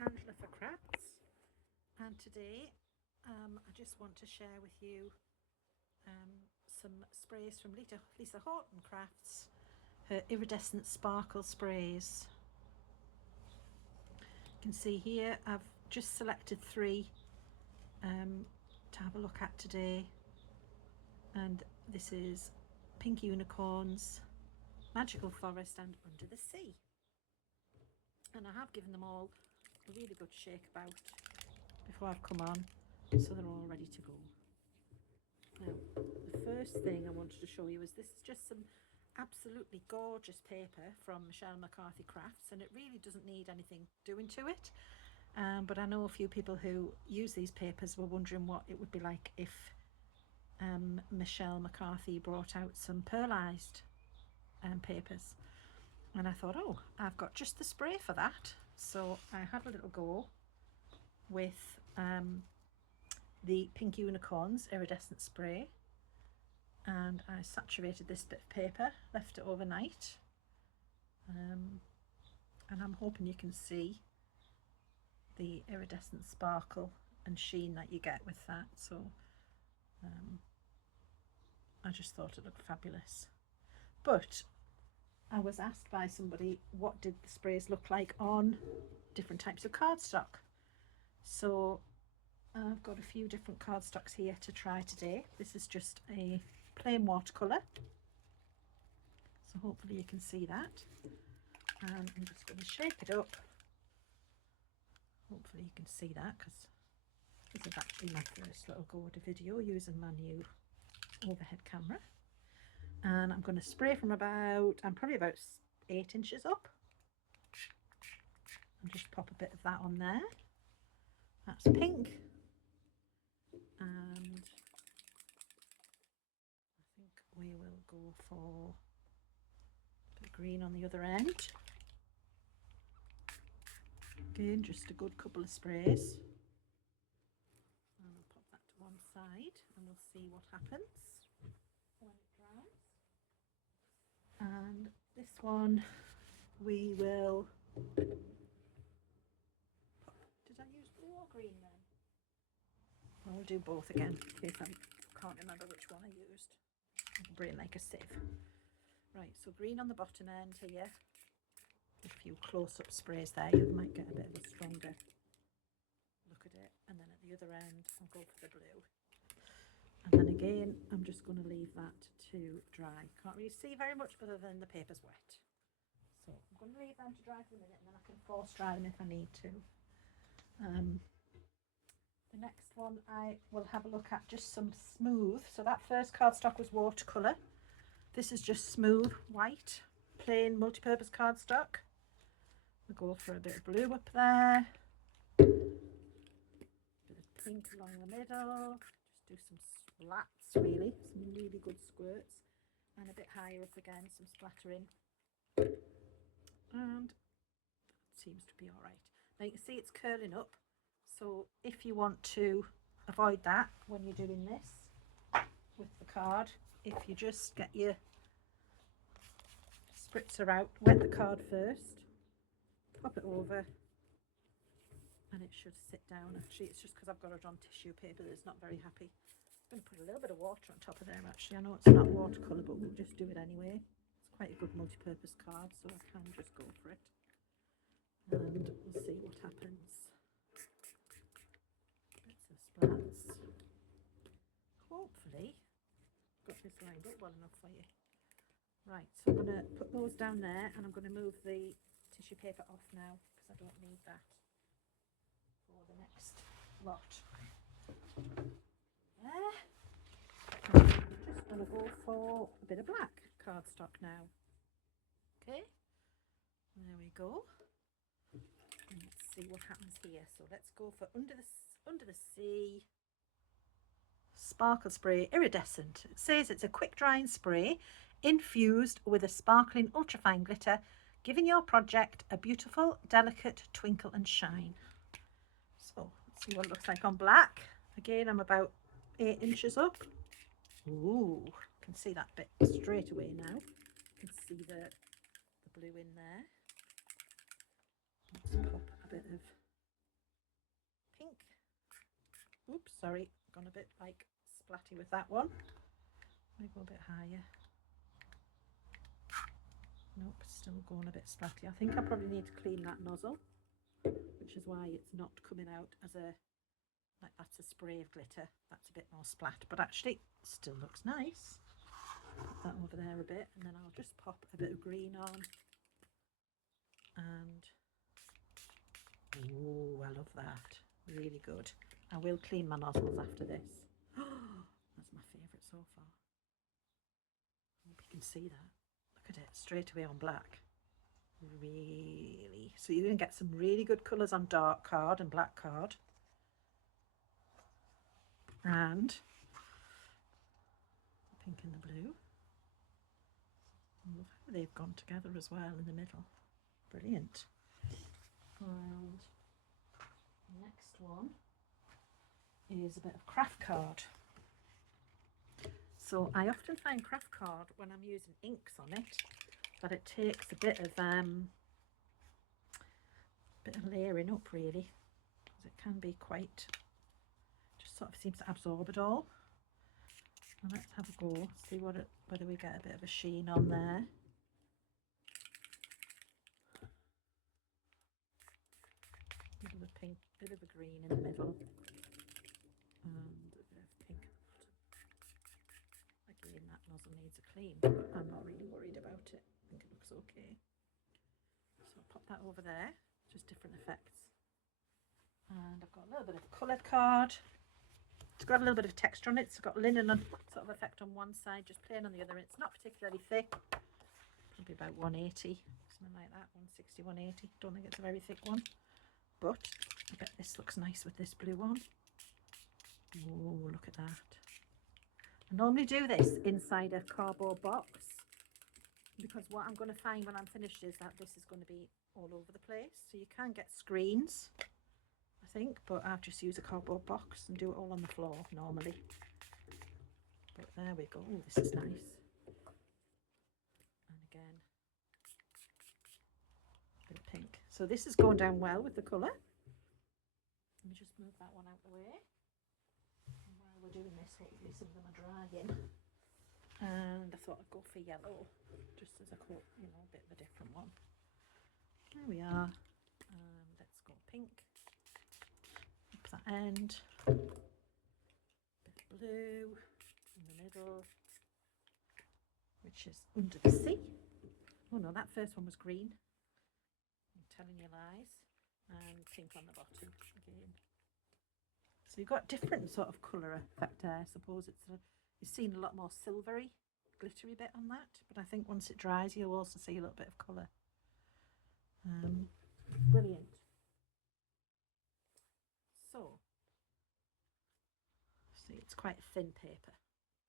Angela for Crafts, and today I just want to share with you some sprays from Lisa Horton Crafts, her iridescent sparkle sprays. You can see here I've just selected three to have a look at today, and this is Pink Unicorns, Magical Forest and Under the Sea, and I have given them all a really good shake about before I've come on, so they're all ready to go. Now, the first thing I wanted to show you is this is just some absolutely gorgeous paper from Michelle McCarthy Crafts, and it really doesn't need anything doing to it, but I know a few people who use these papers were wondering what it would be like if Michelle McCarthy brought out some pearlized papers, and I thought, oh, I've got just the spray for that. So I had a little go with the Pink Unicorns iridescent spray, and I saturated this bit of paper, left it overnight, and I'm hoping you can see the iridescent sparkle and sheen that you get with that. So I just thought it looked fabulous. But I was asked by somebody, what did the sprays look like on different types of cardstock? So I've got a few different cardstocks here to try today. This is just a plain watercolour, so hopefully you can see that. And I'm just going to shape it up. Hopefully you can see that, because this is actually my first little go at a video using my new overhead camera. And I'm going to spray from I'm probably about 8 inches up, and just pop a bit of that on there. That's pink, and I think we will go for a bit of green on the other end. Again, just a good couple of sprays, and I'll pop that to one side and we'll see what happens when it dries. And this one we will, did I use blue or green then? I'll do both again in case I can't remember which one I used. My brain like a sieve. Right, so green on the bottom end here. A few close-up sprays there, you might get a bit of a stronger look at it. And then at the other end I'll go for the blue. And then again, I'm just going to leave that to dry. Can't really see very much other than the paper's wet. So I'm going to leave them to dry for a minute, and then I can force dry them if I need to. The next one I will have a look at, just some smooth. So that first cardstock was watercolour. This is just smooth, white, plain multi-purpose cardstock. We'll go for a bit of blue up there. Bit of pink along the middle. Just do some splats, really, some really good squirts, and a bit higher up again, some splattering, and that seems to be all right. Now you can see it's curling up, so if you want to avoid that when you're doing this with the card, if you just get your spritzer out, wet the card first, pop it over, and it should sit down. Actually, it's just because I've got it on tissue paper that it's not very happy. I'm going to put a little bit of water on top of there. Actually, I know it's not watercolour, but we'll just do it anyway. It's quite a good multi-purpose card, so I can just go for it, and we'll see what happens. Bits of splats. Hopefully got this lined up well enough for you. Right, so I'm going to put those down there, and I'm going to move the tissue paper off now because I don't need that for the next lot. There. I'm just going to go for a bit of black cardstock now. Okay, there we go. And let's see what happens here. So let's go for Under the Sea Sparkle Spray Iridescent. It says it's a quick drying spray infused with a sparkling ultrafine glitter, giving your project a beautiful, delicate twinkle and shine. So let's see what it looks like on black. Again, I'm about 8 inches up. Ooh, I can see that bit straight away now. You can see the blue in there. Let's pop a bit of sorry, gone a bit like splatty with that one. Let me go a bit higher. Nope, still going a bit splatty. I think I probably need to clean that nozzle, which is why it's not coming out as a, like that's a spray of glitter. That's a bit more splat, but actually still looks nice. Put that over there a bit, and then I'll just pop a bit of green on. And oh, I love that. Really good. I will clean my nozzles after this. That's my favourite so far. I hope you can see that. Look at it, straight away on black. Really. So you're going to get some really good colours on dark card and black card. And the pink and the blue. I love how they've gone together as well in the middle. Brilliant. And the next one is a bit of craft card. So I often find craft card when I'm using inks on it that it takes a bit of layering up really, because it can be quite, just sort of seems to absorb it all. And let's have a go, see whether we get a bit of a sheen on there. Bit of a pink, bit of a green in the middle, and a bit of pink at the bottom. Again, that nozzle needs a clean. I'm not really worried about it. I think it looks okay. So I'll pop that over there, just different effects. And I've got a little bit of coloured card. It's got a little bit of texture on it. It's got linen sort of effect on one side, just plain on the other. It's not particularly thick, probably about 180, something like that, 160, 180. Don't think it's a very thick one. But I bet this looks nice with this blue one. Oh, look at that. I normally do this inside a cardboard box, because what I'm going to find when I'm finished is that this is going to be all over the place. So you can get screens, I think, but I've just used a cardboard box and do it all on the floor normally. But there we go. Oh, this is nice. And again, a bit of pink. So this is going down well with the colour. Let me just move that one out the way. And while we're doing this, hopefully some of them are drying. And I thought I'd go for yellow, just as a coat, you know, a bit of a different one. There we are. Let's go pink. Up that end. Bit of blue in the middle, which is under the sea. Oh no, that first one was green. I'm telling you lies. And pink on the bottom again. So you've got different sort of colour effect there. I suppose you've seen a lot more silvery, glittery bit on that, but I think once it dries you'll also see a little bit of colour. Brilliant. So, see, it's quite thin paper,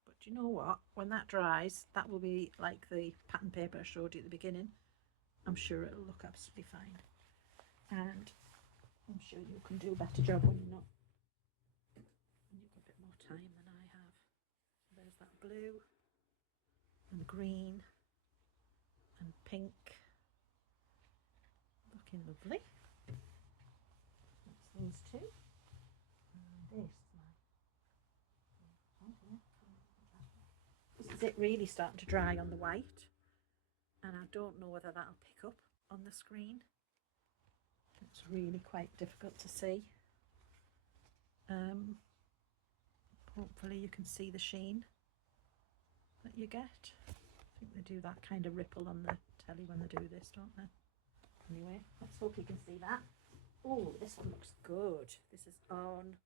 but do you know what? When that dries, that will be like the pattern paper I showed you at the beginning. I'm sure it'll look absolutely fine. And I'm sure you can do a better job when you've got a bit more time than I have. So there's that blue and green and pink. Looking lovely. That's those two. And this is it really starting to dry on the white. And I don't know whether that'll pick up on the screen. It's really quite difficult to see. Hopefully you can see the sheen that you get. I think they do that kind of ripple on the telly when they do this, don't they? Anyway, let's hope you can see that. Oh, this one looks good. This is on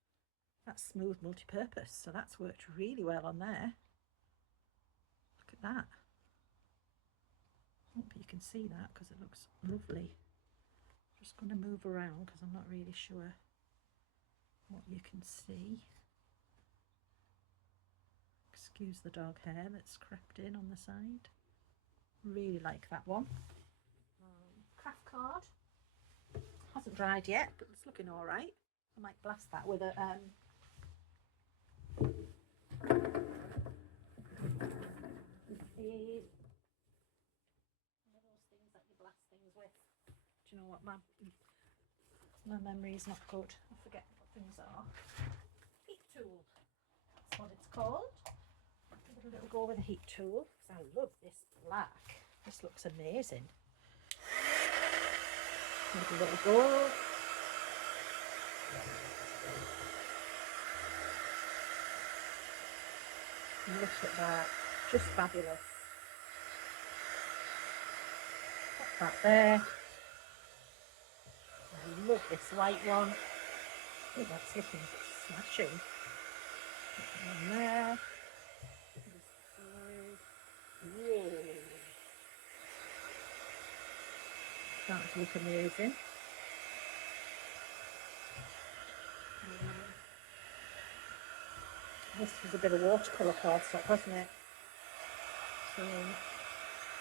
that smooth multi-purpose, so that's worked really well on there. Look at that. Hope you can see that because it looks lovely. Just going to move around because I'm not really sure what you can see. Excuse the dog hair that's crept in on the side. Really like that one. Craft card. Hasn't dried yet, but it's looking all right. I might blast that with a one of those things that you blast things with. Do you know what, my memory is not good. I forget what things are. tool. That's what it's called. Give it a little go with the heat tool, because I love this black. This looks amazing. Give it a little go. Look at that, just fabulous. Put that there. I love this white one. I think that's looking smashing. Put that on there. Whoa. Starting to look amazing. This was a bit of watercolour cardstock, wasn't it? So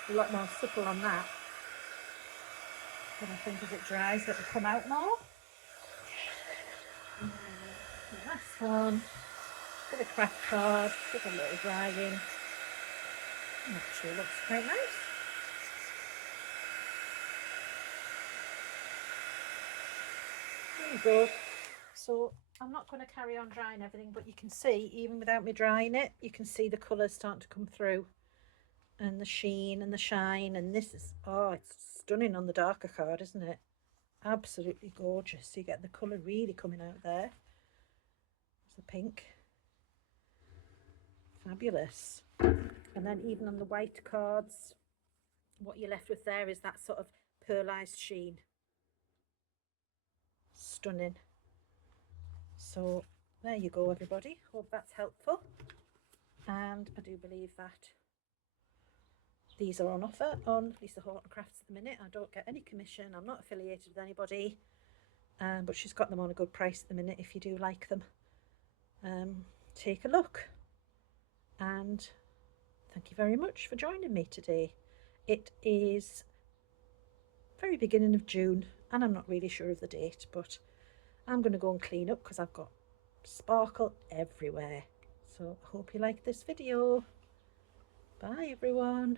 a lot more supple on that. But I think as it dries, it'll come out more. The last one, bit of craft card, just a little drying. Actually looks quite nice. There you go. So I'm not going to carry on drying everything, but you can see, even without me drying it, you can see the colours starting to come through, and the sheen and the shine. And this is, oh, it's stunning on the darker card, isn't it? Absolutely gorgeous. So you get the colour really coming out there. There's the pink. Fabulous. And then even on the white cards, what you're left with there is that sort of pearlized sheen. Stunning. So there you go, everybody. Hope that's helpful. And I do believe that these are on offer on Lisa Horton Crafts at the minute. I don't get any commission. I'm not affiliated with anybody, but she's got them on a good price at the minute if you do like them. Take a look. And thank you very much for joining me today. It is very beginning of June, and I'm not really sure of the date, but I'm going to go and clean up because I've got sparkle everywhere. So I hope you like this video. Bye everyone.